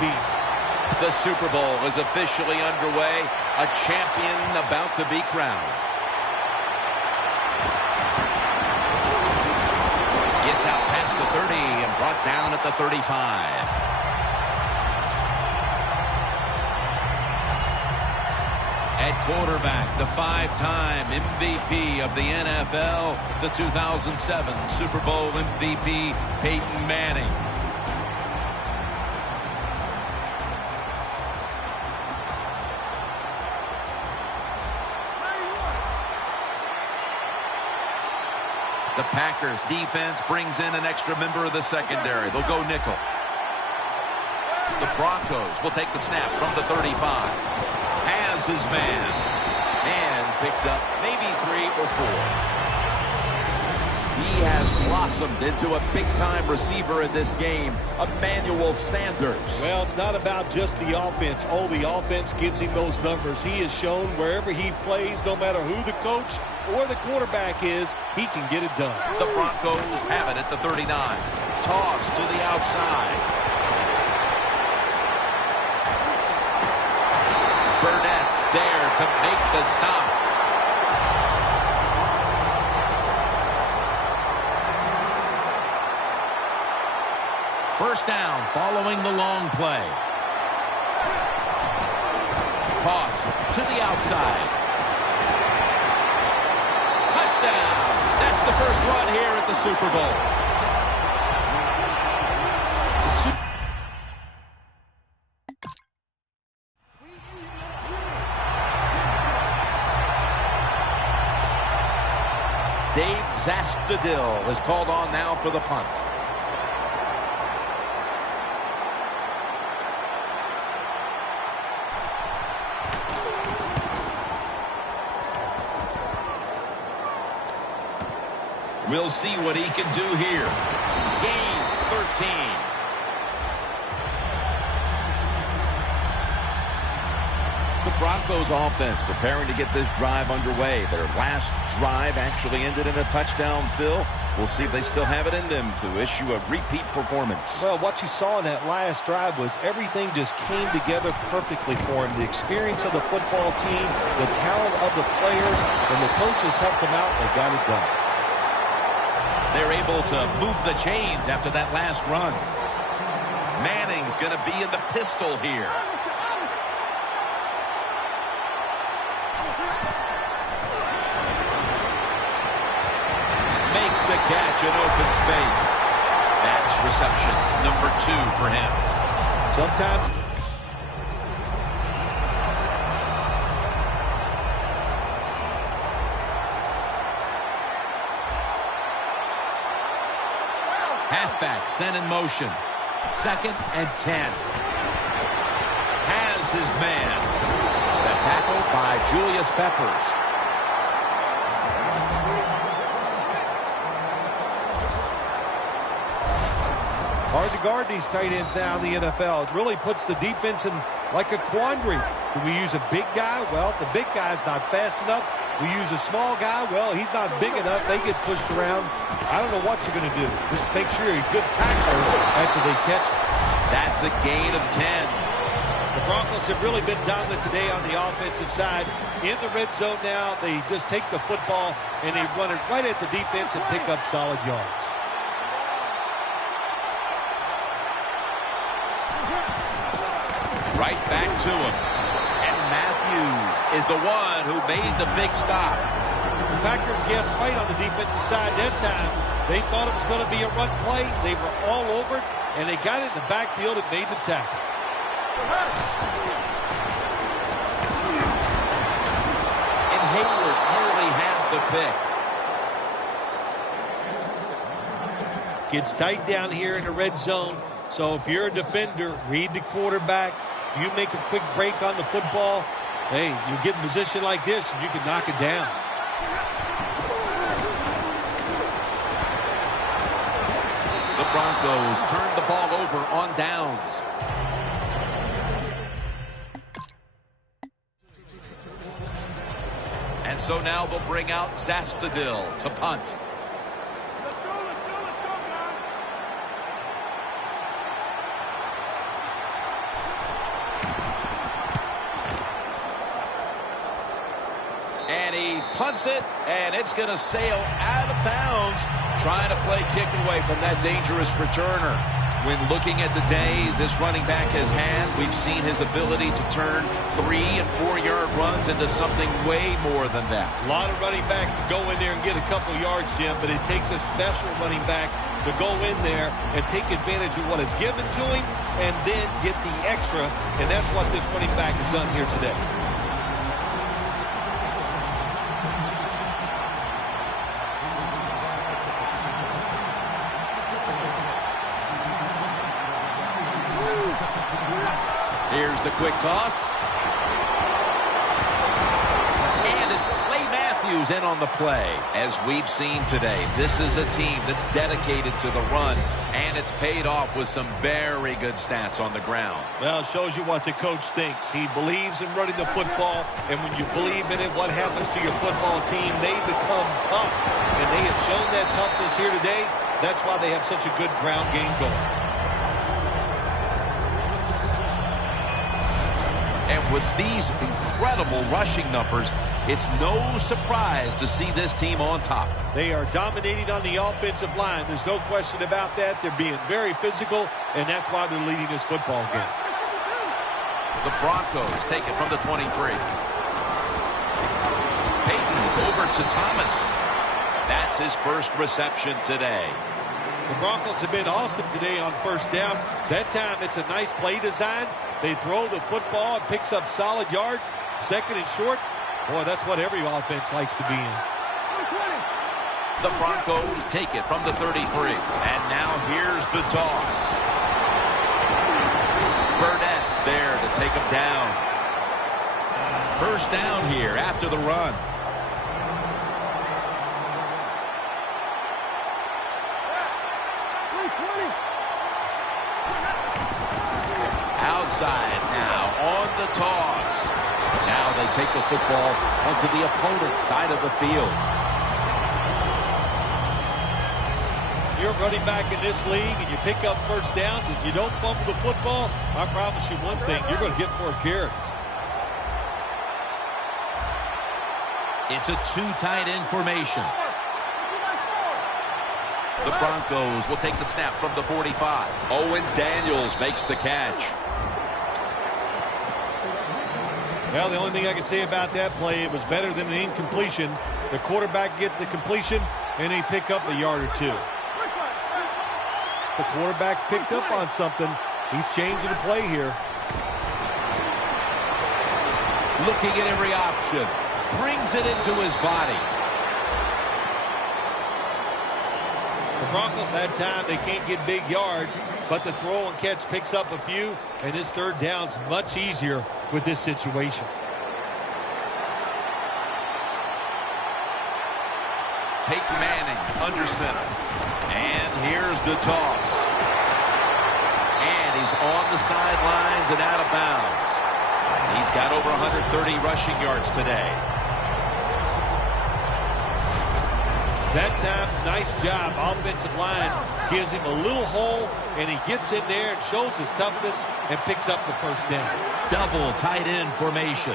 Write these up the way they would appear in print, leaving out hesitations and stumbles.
beat. The Super Bowl is officially underway. A champion about to be crowned. Gets out past the 30 and brought down at the 35. At quarterback, the 5-time MVP of the NFL, the 2007 Super Bowl MVP, Peyton Manning. The Packers defense brings in an extra member of the secondary. They'll go nickel. The Broncos will take the snap from the 35. Has his man. And picks up maybe 3 or 4. He has blossomed into a big-time receiver in this game, Emmanuel Sanders. Well, it's not about just the offense. Oh, the offense gives him those numbers. He has shown wherever he plays, no matter who the coach or the quarterback is, he can get it done. The Broncos have it at the 39. Toss to the outside. Burnett's there to make the stop. First down following the long play. Toss to the outside. Touchdown. That's the first run here at the Super Bowl. Dave Zastudil is called on now for the punt. We'll see what he can do here. Gains 13. The Broncos offense preparing to get this drive underway. Their last drive actually ended in a touchdown, Phil. We'll see if they still have it in them to issue a repeat performance. Well, what you saw in that last drive was everything just came together perfectly for him. The experience of the football team, the talent of the players, and the coaches helped them out. They got it done. They're able to move the chains after that last run. Manning's going to be in the pistol here. Makes the catch in open space. That's reception number 2 for him. Sometimes halfback sent in motion. 2nd and 10. Has his man. The tackle by Julius Peppers. hard to guard these tight ends now in the NFL. It really puts the defense in like a quandary. Do we use a big guy? Well, if the big guy's not fast enough. We use a small guy. Well, he's not big enough. They get pushed around. I don't know what you're going to do. Just make sure you're a good tackler after they catch it. That's a gain of 10. The Broncos have really been dominant today on the offensive side. In the red zone now, they just take the football and they run it right at the defense and pick up solid yards. Right back to him. And Matthews is the one who made the big stop. The Packers guessed right on the defensive side that time. They thought it was going to be a run play. They were all over it, and they got it in the backfield and made the tackle. And Hayward nearly had the pick. Gets tight down here in the red zone. So if you're a defender, read the quarterback. You make a quick break on the football. Hey, you get in a position like this, and you can knock it down. The Broncos turned the ball over on downs. And so now they'll bring out Zastudil to punt. punts it, and it's going to sail out of bounds, trying to play kick away from that dangerous returner. When looking at the day this running back has had, we've seen his ability to turn 3- and 4-yard runs into something way more than that. A lot of running backs go in there and get a couple yards, Jim, but it takes a special running back to go in there and take advantage of what is given to him and then get the extra, and that's what this running back has done here today. Here's the quick toss. And it's Clay Matthews in on the play. As we've seen today, this is a team that's dedicated to the run, and it's paid off with some very good stats on the ground. Well, it shows you what the coach thinks. He believes in running the football, and when you believe in it, what happens to your football team? They become tough, and they have shown that toughness here today. That's why they have such a good ground game going. And with these incredible rushing numbers, it's no surprise to see this team on top. They are dominating on the offensive line. There's no question about that. They're being very physical, and that's why they're leading this football game. The Broncos take it from the 23. Peyton over to Thomas. That's his first reception today. The Broncos have been awesome today on first down. That time it's a nice play design. They throw the football. It picks up solid yards. Second and short. Boy, that's what every offense likes to be in. The Broncos take it from the 33. And now here's the toss. Burnett's there to take him down. First down here after the run. Outside now on the toss. Now they take the football onto the opponent's side of the field. You're running back in this league and you pick up first downs and you don't fumble the football, I promise you one thing, you're going to get more carries. It's a two-tight end formation. The Broncos will take the snap from the 45. Owen Daniels makes the catch. Well, the only thing I can say about that play, it was better than an incompletion. The quarterback gets the completion, and they pick up a yard or two. The quarterback's picked up on something. He's changing the play here. Looking at every option. Brings it into his body. The Broncos had time. They can't get big yards, but the throw and catch picks up a few, and his third down's much easier with this situation. Peyton Manning under center. And here's the toss. And he's on the sidelines and out of bounds. He's got over 130 rushing yards today. That time, nice job. Offensive line gives him a little hole, and he gets in there and shows his toughness and picks up the first down. Double tight end formation.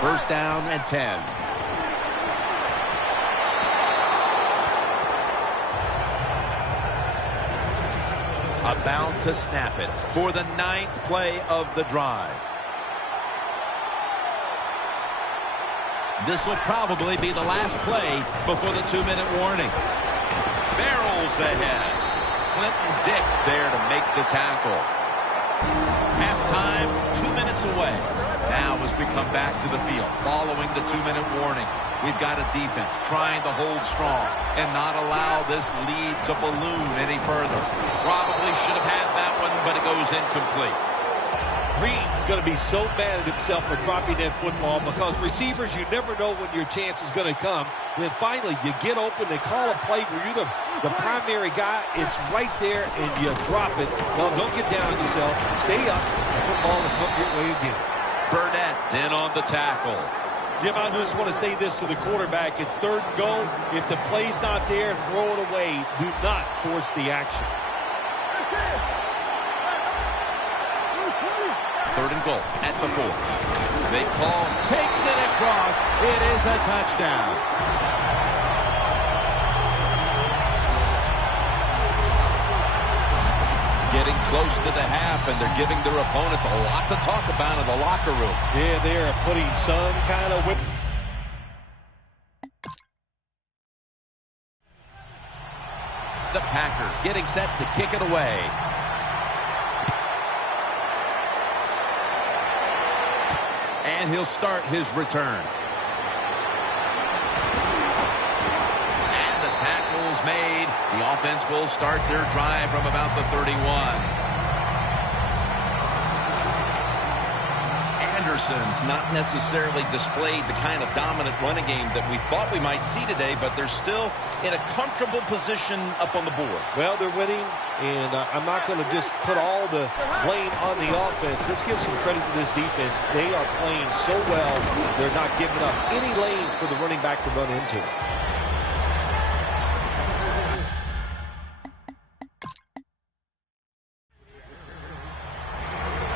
First down and 10. About to snap it for the 9th play of the drive. This will probably be the last play before the 2-minute warning. Barrels ahead. Clinton Dix there to make the tackle. Halftime, 2 minutes away. Now as we come back to the field, following the 2-minute warning, we've got a defense trying to hold strong and not allow this lead to balloon any further. Probably should have had that one, but it goes incomplete. Green's going to be so mad at himself for dropping that football because receivers, you never know when your chance is going to come. Then finally, you get open, they call a play where you're the primary guy. It's right there, and you drop it. Well, don't get down on yourself. Stay up. The football will come your way again. Burnett's in on the tackle. Jim, I just want to say this to the quarterback. It's third and goal. If the play's not there, throw it away. Do not force the action. 3rd and goal at the 4. They call, takes it across. It is a touchdown. Getting close to the half, and they're giving their opponents a lot to talk about in the locker room. Yeah, they are putting some kind of whip. The Packers getting set to kick it away. And he'll start his return. And the tackle's made. The offense will start their drive from about the 31. Anderson's not necessarily displayed the kind of dominant running game that we thought we might see today, but they're still in a comfortable position up on the board. Well, they're winning, and I'm not going to just put all the blame on the offense. Let's give some credit to this defense. They are playing so well, they're not giving up any lanes for the running back to run into.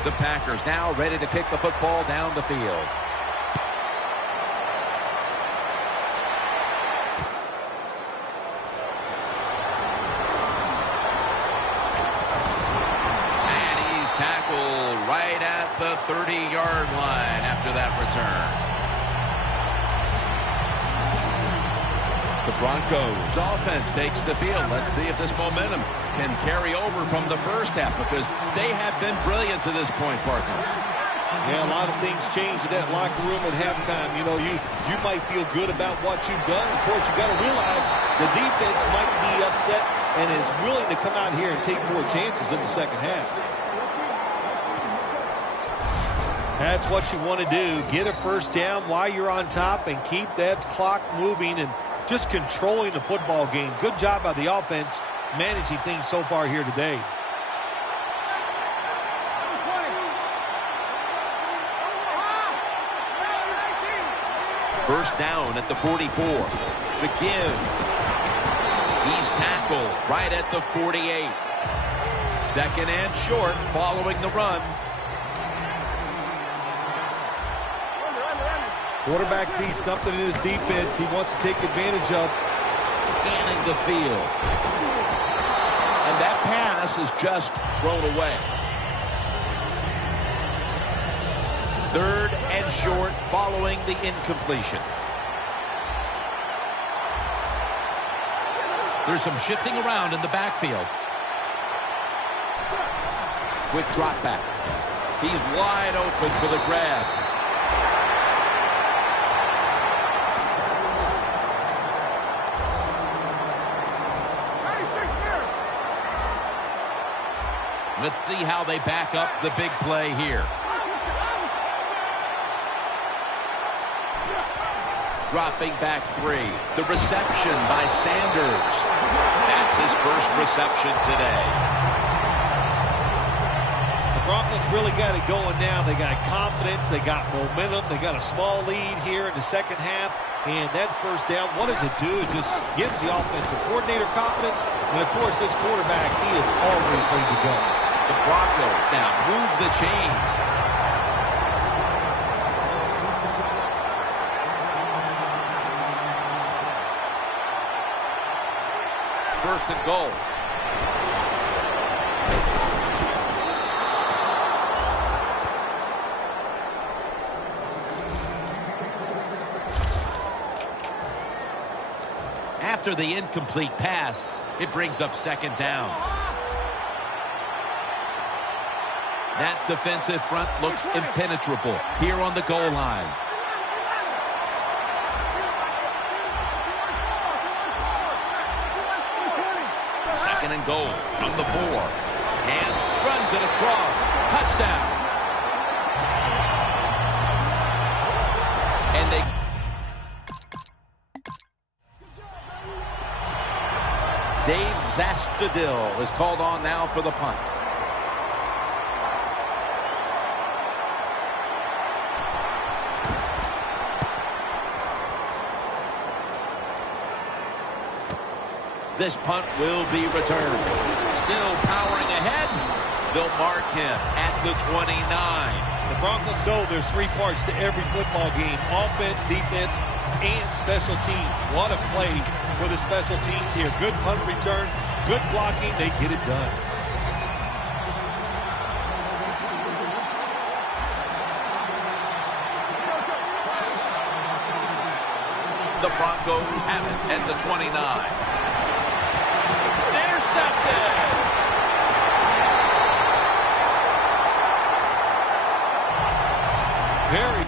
The Packers now ready to kick the football down the field. And he's tackled right at the 30-yard line after that return. The Broncos offense takes the field. Let's see if this momentum can carry over from the first half, because they have been brilliant to this point, partner. Yeah, a lot of things change in that locker room at halftime. You know, you might feel good about what you've done. Of course, you got to realize the defense might be upset and is willing to come out here and take more chances in the second half. That's what you want to do. Get a first down while you're on top and keep that clock moving and just controlling the football game. Good job by the offense managing things so far here today. First down at the 44. The give. He's tackled right at the 48. 2nd and short following the run. Quarterback sees something in his defense he wants to take advantage of. Scanning the field. And that pass is just thrown away. 3rd and short following the incompletion. There's some shifting around in the backfield. Quick drop back. He's wide open for the grab. Let's see how they back up the big play here. Dropping back 3. The reception by Sanders. That's his first reception today. The Broncos really got it going now. They got confidence. They got momentum. They got a small lead here in the second half. And that first down, what does it do? It just gives the offensive coordinator confidence. And, of course, this quarterback, he is always ready to go. The Broncos now move the chains. First and goal. After the incomplete pass, it brings up 2nd down. That defensive front looks impenetrable here on the goal line. Second and goal from the 4. And runs it across. Touchdown. And they... Dave Zastudil is called on now for the punt. This punt will be returned. Still powering ahead. They'll mark him at the 29. The Broncos know there's three parts to every football game: offense, defense, and special teams. What a play for the special teams here. Good punt return, good blocking. They get it done. The Broncos have it at the 29. Intercepted! Very.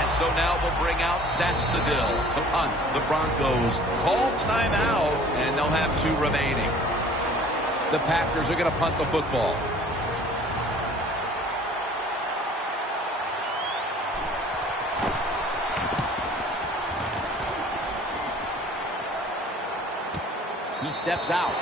And so now we'll bring out Sastadil to punt. The Broncos call timeout, and they'll have 2 remaining. The Packers are going to punt the football. He steps out.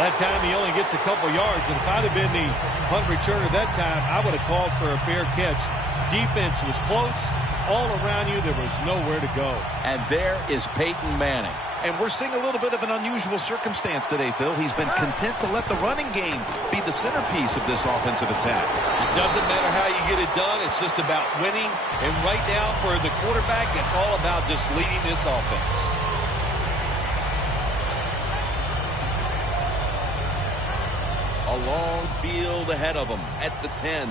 That time he only gets a couple yards, and if I'd have been the punt returner that time, I would have called for a fair catch. Defense was close. All around you, there was nowhere to go. And there is Peyton Manning. And we're seeing a little bit of an unusual circumstance today, Phil. He's been content to let the running game be the centerpiece of this offensive attack. It doesn't matter how you get it done. It's just about winning. And right now, for the quarterback, it's all about just leading this offense. A long field ahead of him at the 10.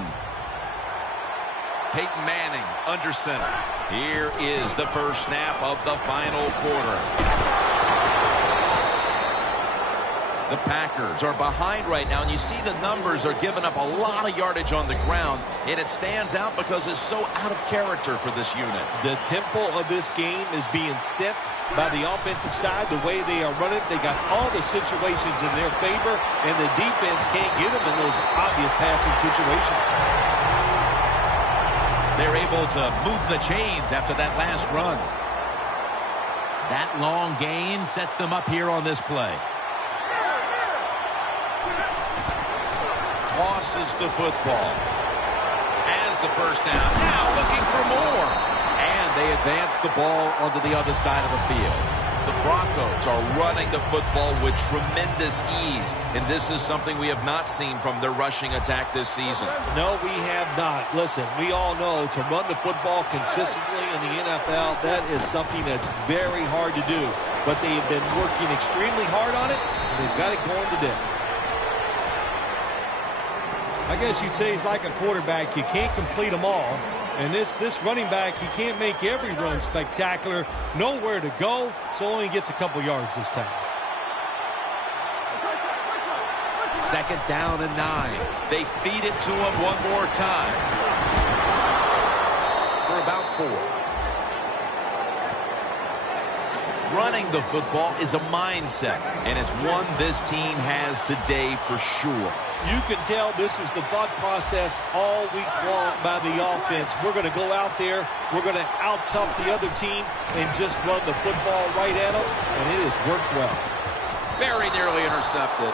Peyton Manning under center. Here is the first snap of the final quarter. The Packers are behind right now, and you see the numbers are giving up a lot of yardage on the ground, and it stands out because it's so out of character for this unit. The tempo of this game is being set by the offensive side, the way they are running. They got all the situations in their favor, and the defense can't get them in those obvious passing situations. They're able to move the chains after that last run. That long gain sets them up here on this play. Tosses the football. Has the first down. Now looking for more. And they advance the ball onto the other side of the field. The Broncos are running the football with tremendous ease. And this is something we have not seen from their rushing attack this season. No, we have not. Listen, we all know to run the football consistently in the NFL, that is something that's very hard to do. But they have been working extremely hard on it, and they've got it going today. I guess you'd say he's like a quarterback. You can't complete them all. And this running back, he can't make every run spectacular. Nowhere to go, so only gets a couple yards this time. Second down and 9. They feed it to him one more time. For about 4. Running the football is a mindset, and it's one this team has today for sure. You can tell this was the thought process all week long by the offense. We're going to go out there, we're going to out-tough the other team and just run the football right at them, and it has worked well. Very nearly intercepted.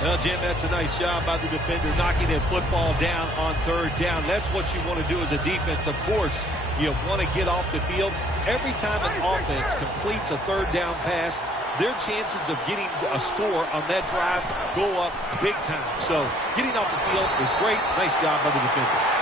Well, Jim, that's a nice job by the defender knocking that football down on third down. That's what you want to do as a defense. Of course, you want to get off the field. Every time an offense completes a third down pass, their chances of getting a score on that drive go up big time. So getting off the field is great. Nice job by the defender.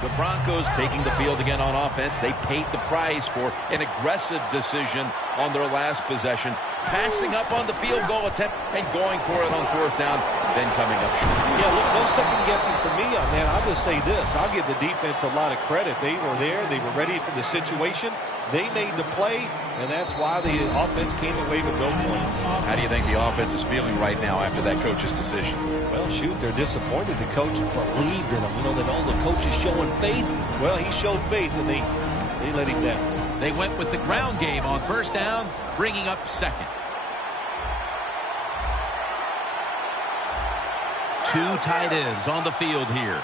The Broncos taking the field again on offense. They paid the price for an aggressive decision on their last possession. Passing up on the field goal attempt and going for it on fourth down, then coming up short. Yeah, look, no second guessing for me on that. I'll just say this. I'll give the defense a lot of credit. They were there. They were ready for the situation. They made the play, and that's why the offense came away with no points. How do you think the offense is feeling right now after that coach's decision? Well, shoot, they're disappointed. The coach believed in him. You know, that all the coach is showing faith. Well, he showed faith, and they let him down. They went with the ground game on first down, bringing up second. 2 tight ends on the field here.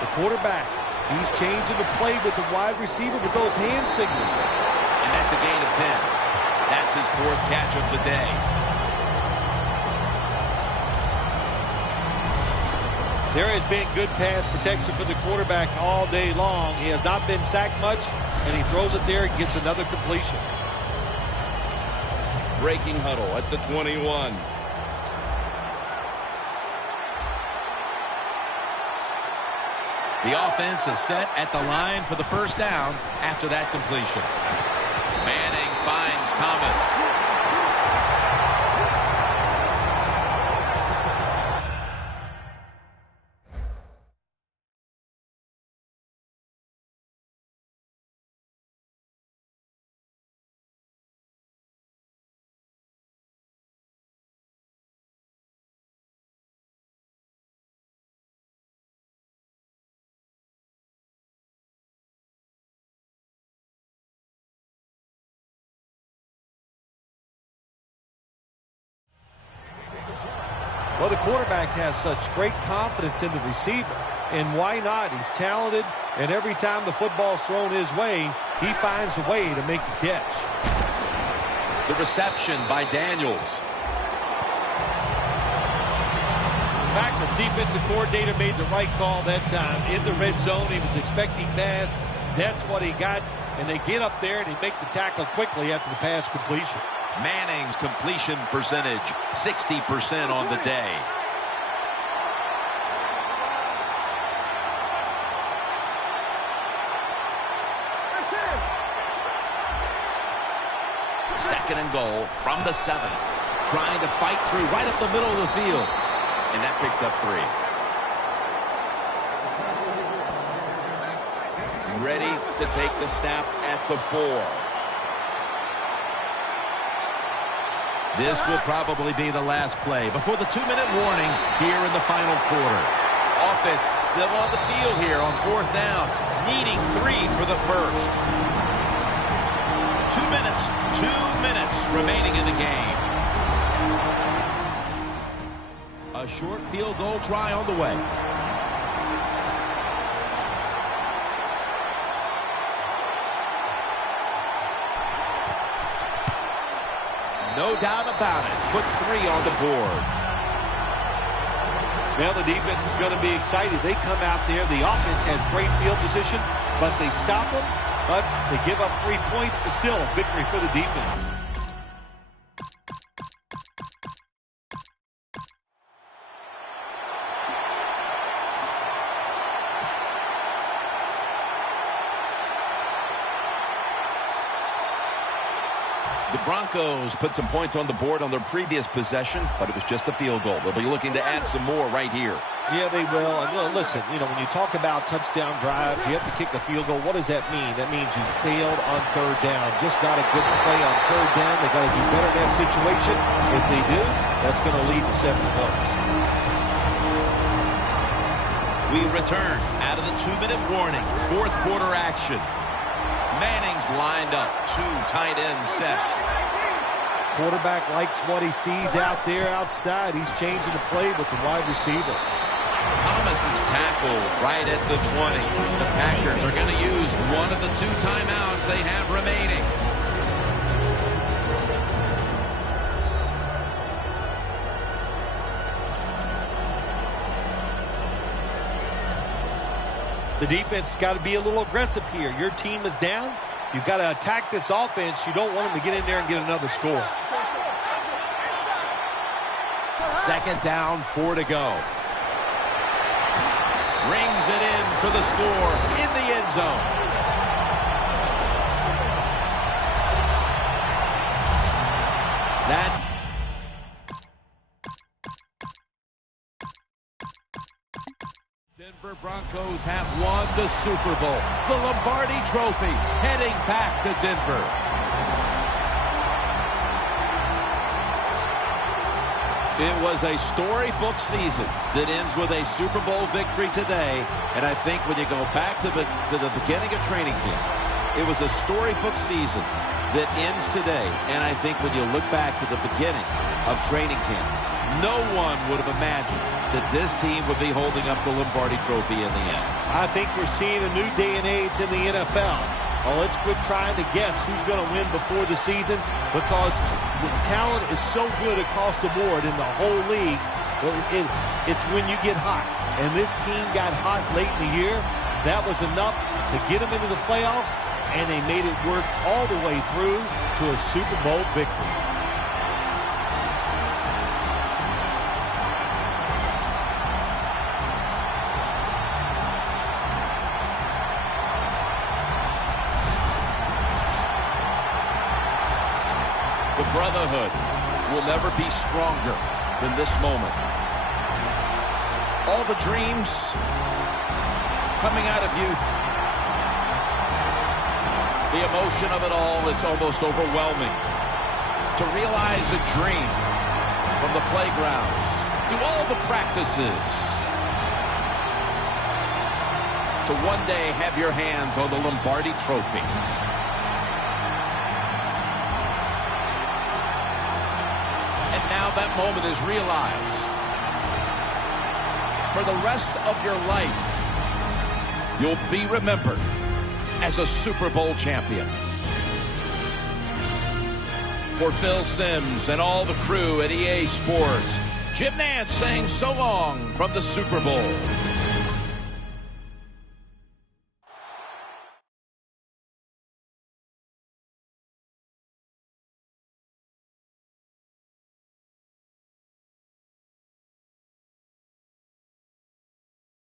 The quarterback, he's changing the play with the wide receiver with those hand signals. And that's a gain of 10. That's his 4th catch of the day. There has been good pass protection for the quarterback all day long. He has not been sacked much, and he throws it there and gets another completion. Breaking huddle at the 21. The offense is set at the line for the first down after that completion. Manning finds Thomas. Well, the quarterback has such great confidence in the receiver, and why not? He's talented, and every time the football's thrown his way, he finds a way to make the catch. The reception by Daniels. Packers defensive coordinator made the right call that time. In the red zone, he was expecting pass. That's what he got, and they get up there and they make the tackle quickly after the pass completion. Manning's completion percentage, 60% on the day. Second and goal from the 7. Trying to fight through right up the middle of the field. And that picks up 3. Ready to take the snap at the 4. This will probably be the last play before the 2-minute warning here in the final quarter. Offense still on the field here on 4th down, needing 3 for the first. 2 minutes remaining in the game. A short field goal try on the way. No doubt about it. Put 3 on the board. Well, the defense is going to be excited. They come out there. The offense has great field position, but they stop them. But they give up 3 points, but still a victory for the defense. The Broncos put some points on the board on their previous possession, but it was just a field goal. They'll be looking to add some more right here. Yeah, they will. And listen, when you talk about touchdown drives, you have to kick a field goal. What does that mean? That means you failed on 3rd down. Just not a good play on 3rd down. They got to do better in that situation. If they do, that's going to lead to 7 points. We return out of the 2-minute warning. 4th quarter action. Manning's lined up. 2 tight ends set. Quarterback likes what he sees out there outside. He's changing the play with the wide receiver. Thomas is tackled right at the 20. The Packers are going to use one of the 2 timeouts they have remaining. The defense has got to be a little aggressive here. Your team is down. You've got to attack this offense. You don't want them to get in there and get another score. 2nd down, 4 to go. Rings it in for the score in the end zone. That Denver Broncos have won the Super Bowl. The Lombardi Trophy heading back to Denver. It was a storybook season that ends with a Super Bowl victory today. And I think when you go back to the beginning of training camp, it was a storybook season that ends today. And I think when you look back to the beginning of training camp, no one would have imagined that this team would be holding up the Lombardi Trophy in the end. I think we're seeing a new day and age in the NFL. Well, let's quit trying to guess who's going to win before the season, because the talent is so good across the board in the whole league. Well, it's when you get hot. And this team got hot late in the year. That was enough to get them into the playoffs, and they made it work all the way through to a Super Bowl victory. The brotherhood will never be stronger than this moment. All the dreams coming out of youth. The emotion of it all, it's almost overwhelming. To realize a dream from the playgrounds, through all the practices, to one day have your hands on the Lombardi Trophy. And now that moment is realized. For the rest of your life, you'll be remembered as a Super Bowl champion. For Phil Simms and all the crew at EA Sports, Jim Nantz saying so long from the Super Bowl.